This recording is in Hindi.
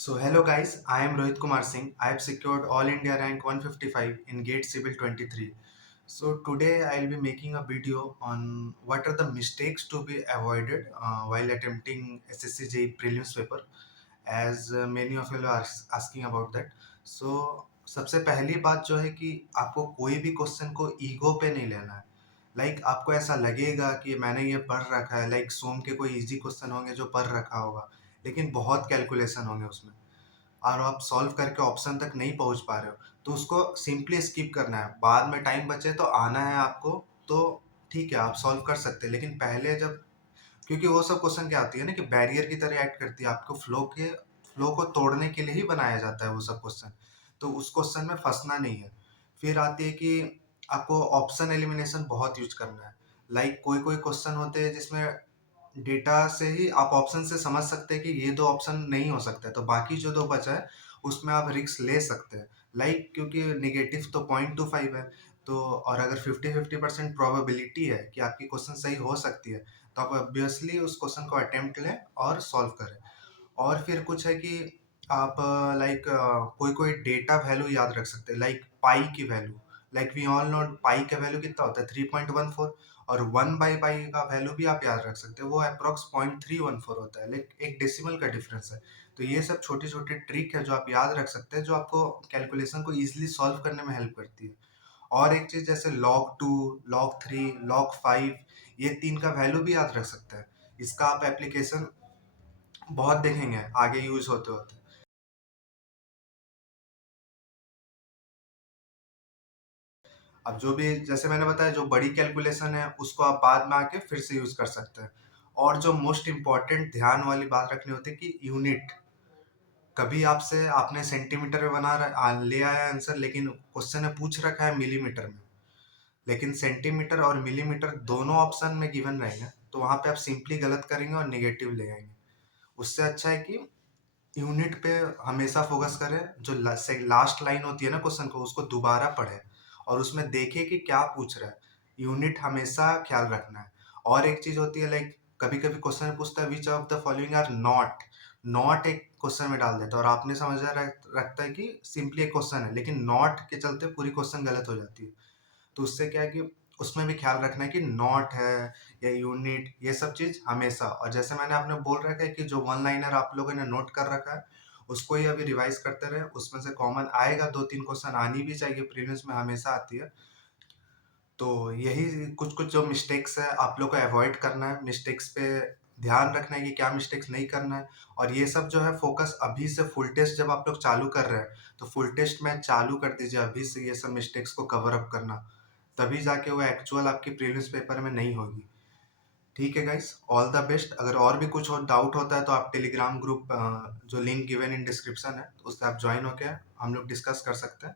So hello guys, I am Rohit Kumar Singh. I have secured All India rank 155 in GATE Civil 23. So today I will be making a video on what are the mistakes to be avoided while attempting SSC JEE prelims paper, as many of you are asking about that. So सबसे पहली बात जो है कि आपको कोई भी क्वेश्चन को ईगो पे नहीं लेना है. आपको ऐसा लगेगा कि मैंने ये पढ़ रखा है, सोम के कोई इजी क्वेश्चन होंगे जो पढ़ रखा होगा, लेकिन बहुत कैलकुलेशन होंगे उसमें और आप सॉल्व करके ऑप्शन तक नहीं पहुंच पा रहे हो, तो उसको सिंपली स्किप करना है. बाद में टाइम बचे तो आना है आपको, तो ठीक है, आप सॉल्व कर सकते हैं. लेकिन पहले जब, क्योंकि वो सब क्वेश्चन क्या आती है ना कि बैरियर की तरह एक्ट करती है, आपको फ्लो को तोड़ने के लिए ही बनाया जाता है वो सब क्वेश्चन. तो उस क्वेश्चन में फंसना नहीं है. फिर आती है कि आपको ऑप्शन एलिमिनेशन बहुत यूज करना है. कोई कोई क्वेश्चन होते हैं जिसमें डेटा से ही आप ऑप्शन से समझ सकते हैं कि ये दो ऑप्शन नहीं हो सकते, तो बाकी जो दो बचा है उसमें आप रिस्क ले सकते हैं. क्योंकि निगेटिव तो 0.25 है, तो और अगर 50-50% प्रोबेबिलिटी है कि आपकी क्वेश्चन सही हो सकती है, तो आप ऑब्वियसली उस क्वेश्चन को अटेम्प्ट लें और सॉल्व करें. और फिर कुछ है कि आप कोई कोई डेटा वैल्यू याद रख सकते हैं, पाई की वैल्यू. वी ऑल नो पाई का वैल्यू कितना होता है, 3.14. और 1/पाई का वैल्यू भी आप याद रख सकते हो, वो अप्रॉक्स 0.314 होता है, एक डेसिमल का डिफरेंस है. तो ये सब छोटी छोटी ट्रिक है जो आप याद रख सकते हैं, जो आपको कैलकुलेशन को इजिली सॉल्व करने में हेल्प करती है. और एक चीज जैसे log 2, log 3, log 5, ये तीन का वैल्यू भी याद रख सकते हैं. इसका आप एप्लीकेशन बहुत देखेंगे आगे यूज होते होते. अब जो भी जैसे मैंने बताया, जो बड़ी कैलकुलेशन है उसको आप बाद में आके फिर से यूज कर सकते हैं. और जो मोस्ट इम्पॉर्टेंट ध्यान वाली बात रखनी होती है कि यूनिट. कभी आपसे आपने सेंटीमीटर में ले आया आंसर, लेकिन क्वेश्चन ने पूछ रखा है मिलीमीटर में, लेकिन सेंटीमीटर और मिलीमीटर दोनों ऑप्शन में गिवन रहेंगे, तो वहां पे आप सिंपली गलत करेंगे और निगेटिव ले आएंगे. उससे अच्छा है कि यूनिट पे हमेशा फोकस करें. जो लास्ट लाइन होती है ना क्वेश्चन को, उसको दोबारा पढ़े और उसमें देखे कि क्या पूछ रहा है. यूनिट हमेशा ख्याल रखना है. और एक चीज होती है, कभी कभी क्वेश्चन पूछता है which of the following are not. Not एक क्वेश्चन में डाल देता है और आपने समझा रखता है कि सिंपली एक क्वेश्चन है, लेकिन नॉट के चलते पूरी क्वेश्चन गलत हो जाती है. तो उससे क्या है कि उसमें भी ख्याल रखना है कि नॉट है या यूनिट, ये सब चीज हमेशा. और जैसे मैंने आपने बोल रखा है कि जो वन लाइनर आप लोगों ने नोट कर रखा है, उसको ही अभी रिवाइज करते रहे. उसमें से कॉमन आएगा, 2-3 क्वेश्चन आनी भी चाहिए, प्रीलिम्स में हमेशा आती है. तो यही कुछ कुछ जो मिस्टेक्स है आप लोग को अवॉइड करना है. मिस्टेक्स पे ध्यान रखना है कि क्या मिस्टेक्स नहीं करना है. और ये सब जो है फोकस अभी से, फुल टेस्ट जब आप लोग चालू कर रहे हैं, तो फुल टेस्ट में चालू कर दीजिए अभी से ये सब मिस्टेक्स को कवर अप करना. तभी जाके वो एक्चुअल आपकी प्रीलिम्स पेपर में नहीं होगी. ठीक है गाइस, ऑल द बेस्ट. अगर और भी कुछ और डाउट होता है तो आप टेलीग्राम ग्रुप, जो लिंक गिवन इन डिस्क्रिप्शन है, उससे आप ज्वाइन होके हम लोग डिस्कस कर सकते हैं.